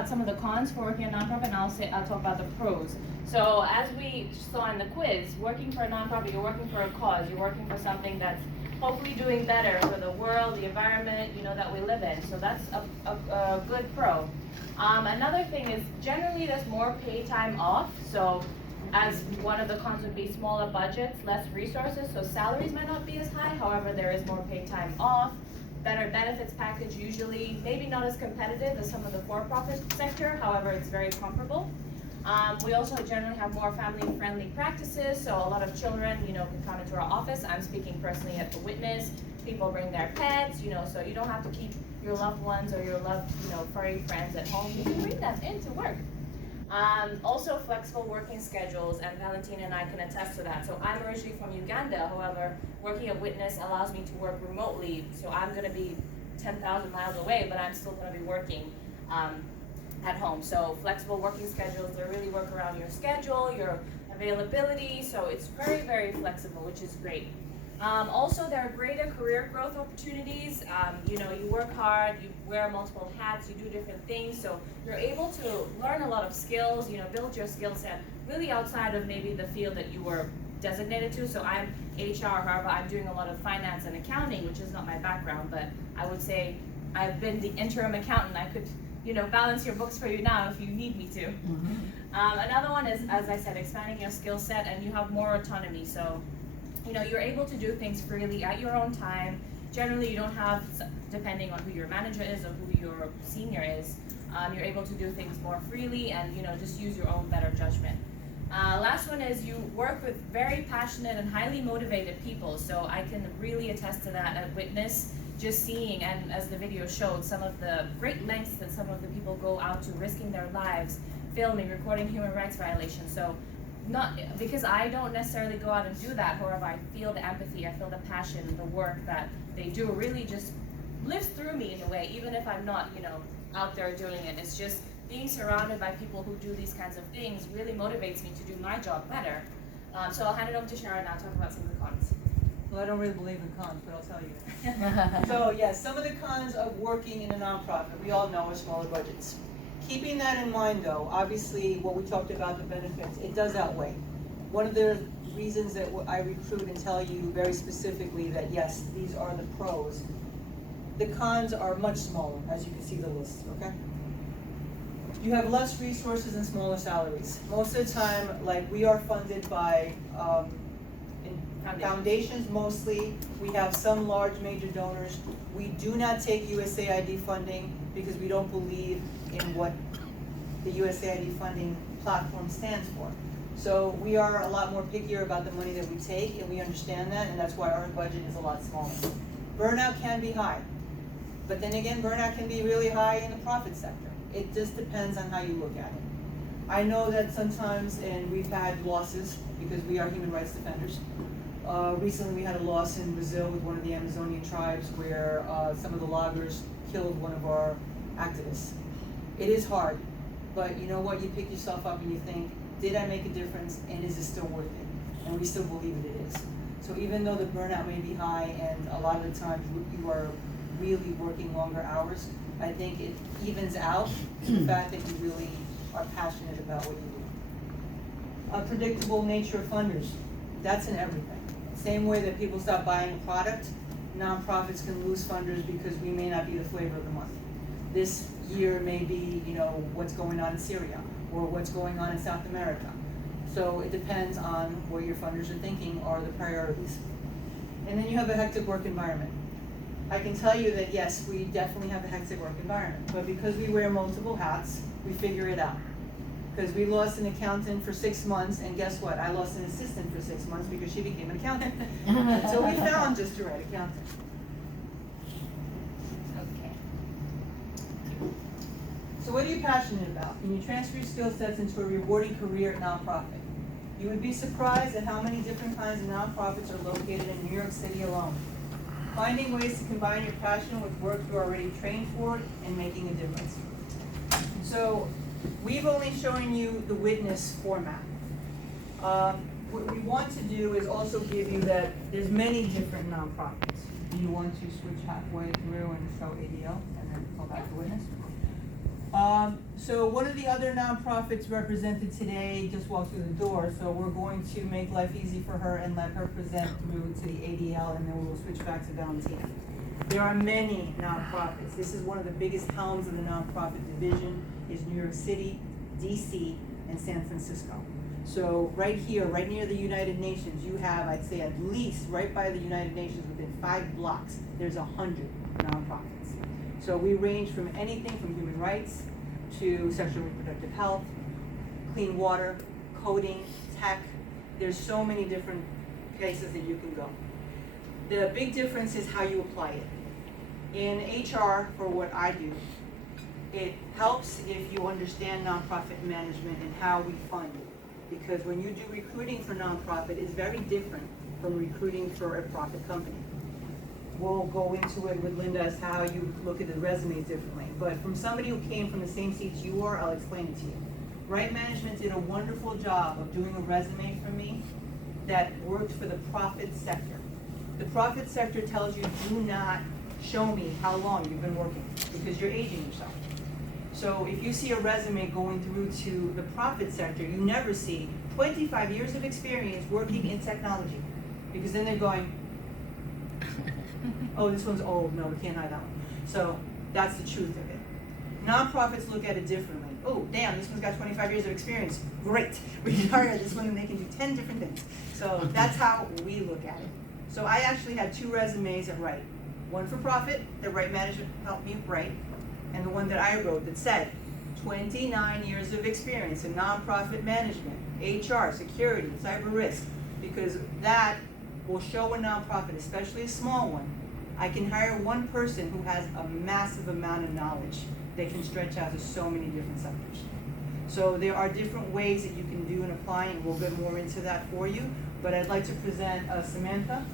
about some of the cons for working a nonprofit, and I'll talk about the pros. So as we saw in the quiz, working for a nonprofit, you're working for a cause. You're working for something that's hopefully doing better for the world, the environment, that we live in. So that's a good pro. Another thing is generally there's more pay time off. So as one of the cons would be smaller budgets, less resources, so salaries might not be as high. However, there is more pay time off, better benefits package usually, maybe not as competitive as some of the for-profit sector. However, it's very comparable. We also generally have more family-friendly practices, so a lot of children, can come into our office. I'm speaking personally at the Witness. People bring their pets, so you don't have to keep your loved ones or your loved, furry friends at home. You can bring them into work. Also flexible working schedules, and Valentina and I can attest to that. So I'm originally from Uganda, however, working at Witness allows me to work remotely. So I'm gonna be 10,000 miles away, but I'm still gonna be working at home. So flexible working schedules, they really work around your schedule, your availability. So it's very, very flexible, which is great. Also, there are greater career growth opportunities. You work hard, you wear multiple hats, you do different things, so you're able to learn a lot of skills, build your skill set really outside of maybe the field that you were designated to. So I'm HR, however, I'm doing a lot of finance and accounting, which is not my background, but I would say I've been the interim accountant. I could, balance your books for you now if you need me to. Mm-hmm. Another one is, as I said, expanding your skill set, and you have more autonomy. So you're able to do things freely at your own time. Generally, you don't have, depending on who your manager is or who your senior is, you're able to do things more freely and, just use your own better judgment. Last one is you work with very passionate and highly motivated people. So I can really attest to that at Witness, just seeing, and as the video showed, some of the great lengths that some of the people go out to, risking their lives, filming, recording human rights violations. So not because I don't necessarily go out and do that, however, I feel the empathy, I feel the passion, the work that they do really just lives through me in a way, even if I'm not, out there doing it. It's just being surrounded by people who do these kinds of things really motivates me to do my job better. So I'll hand it over to Sharon now to talk about some of the cons. Well, I don't really believe in cons, but I'll tell you. So yes, some of the cons of working in a nonprofit, we all know, are smaller budgets. Keeping that in mind though, obviously what we talked about, the benefits, it does outweigh. One of the reasons that I recruit and tell you very specifically that yes, these are the pros. The cons are much smaller, as you can see the list, okay? You have less resources and smaller salaries. Most of the time, like we are funded by foundations mostly. We have some large major donors. We do not take USAID funding because we don't believe in what the USAID funding platform stands for. So we are a lot more pickier about the money that we take, and we understand that, and that's why our budget is a lot smaller. Burnout can be high, but then again, burnout can be really high in the profit sector. It just depends on how you look at it. I know that sometimes, and we've had losses because we are human rights defenders. Recently we had a loss in Brazil with one of the Amazonian tribes where some of the loggers killed one of our activists. It is hard, but you know what? You pick yourself up and you think, did I make a difference, and is it still worth it? And we still believe that it is. So even though the burnout may be high and a lot of the times you are really working longer hours, I think it evens out the fact that you really are passionate about what you do. A predictable nature of funders, that's in everything. Same way that people stop buying a product, nonprofits can lose funders because we may not be the flavor of the month. This year may be, what's going on in Syria or what's going on in South America. So it depends on what your funders are thinking are the priorities. And then you have a hectic work environment. I can tell you that yes, we definitely have a hectic work environment, but because we wear multiple hats, we figure it out. Because we lost an accountant for 6 months, and guess what? I lost an assistant for 6 months because she became an accountant. So we found just the right accountant. Okay. So what are you passionate about? Can you transfer your skill sets into a rewarding career at nonprofit? You would be surprised at how many different kinds of nonprofits are located in New York City alone. Finding ways to combine your passion with work you're already trained for and making a difference. So we've only shown you the Witness format. What we want to do is also give you that there's many different nonprofits. Do you want to switch halfway through and show ADL and then go back to Witness? So one of the other nonprofits represented today just walked through the door, so we're going to make life easy for her and let her present through to the ADL, and then we'll switch back to Valentina. There are many nonprofits. This is one of the biggest helms of the nonprofit division is New York City, DC, and San Francisco. So right here, right near the United Nations, you have, I'd say at least right by the United Nations, within 5 blocks, there's 100 nonprofits. So we range from anything from human rights to sexual and reproductive health, clean water, coding, tech. There's so many different places that you can go. The big difference is how you apply it. In HR, for what I do, it helps if you understand nonprofit management and how we fund. Because when you do recruiting for nonprofit, it's very different from recruiting for a profit company. We'll go into it with Linda as how you look at the resumes differently. But from somebody who came from the same seats you are, I'll explain it to you. Right Management did a wonderful job of doing a resume for me that worked for the profit sector. The profit sector tells you, do not show me how long you've been working, because you're aging yourself. So if you see a resume going through to the profit sector, you never see 25 years of experience working in technology, because then they're going, oh, this one's old, no, we can't hire that one. So that's the truth of it. Nonprofits look at it differently. Oh, damn, this one's got 25 years of experience. Great, we can hire this one and they can do 10 different things. So that's how we look at it. So I actually had 2 resumes at Wright. One for profit that Wright Management helped me write, and the one that I wrote that said 29 years of experience in nonprofit management, HR, security, cyber risk, because that will show a nonprofit, especially a small one. I can hire one person who has a massive amount of knowledge that can stretch out to so many different sectors. So there are different ways that you can do and apply, and we'll get more into that for you. But I'd like to present Samantha,